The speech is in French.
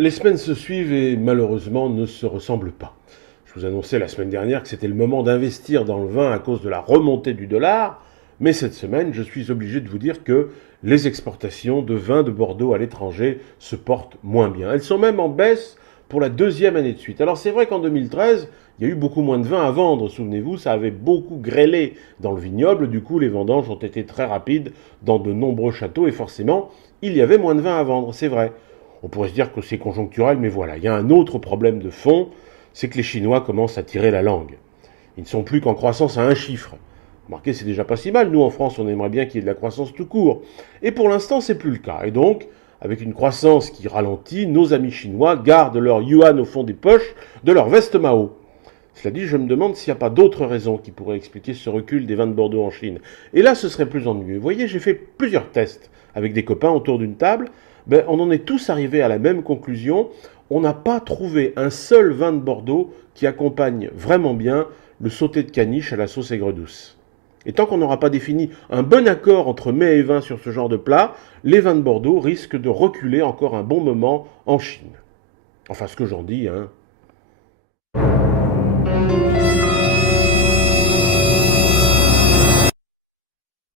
Les semaines se suivent et malheureusement ne se ressemblent pas. Je vous annonçais la semaine dernière que c'était le moment d'investir dans le vin à cause de la remontée du dollar, mais cette semaine, je suis obligé de vous dire que les exportations de vins de Bordeaux à l'étranger se portent moins bien. Elles sont même en baisse pour la deuxième année de suite. Alors c'est vrai qu'en 2013, il y a eu beaucoup moins de vin à vendre, souvenez-vous, ça avait beaucoup grêlé dans le vignoble, du coup les vendanges ont été très rapides dans de nombreux châteaux et forcément, il y avait moins de vin à vendre, c'est vrai. On pourrait se dire que c'est conjoncturel, mais voilà, il y a un autre problème de fond, c'est que les Chinois commencent à tirer la langue. Ils ne sont plus qu'en croissance à un chiffre. Remarquez, c'est déjà pas si mal. Nous, en France, on aimerait bien qu'il y ait de la croissance tout court. Et pour l'instant, c'est plus le cas. Et donc, avec une croissance qui ralentit, nos amis chinois gardent leur yuan au fond des poches de leur veste Mao. Cela dit, je me demande s'il n'y a pas d'autres raisons qui pourraient expliquer ce recul des vins de Bordeaux en Chine. Et là, ce serait plus ennuyeux. Vous voyez, j'ai fait plusieurs tests avec des copains autour d'une table. Ben, on en est tous arrivés à la même conclusion. On n'a pas trouvé un seul vin de Bordeaux qui accompagne vraiment bien le sauté de caniche à la sauce aigre douce. Et tant qu'on n'aura pas défini un bon accord entre mets et vin sur ce genre de plat, les vins de Bordeaux risquent de reculer encore un bon moment en Chine. Enfin, ce que j'en dis, hein.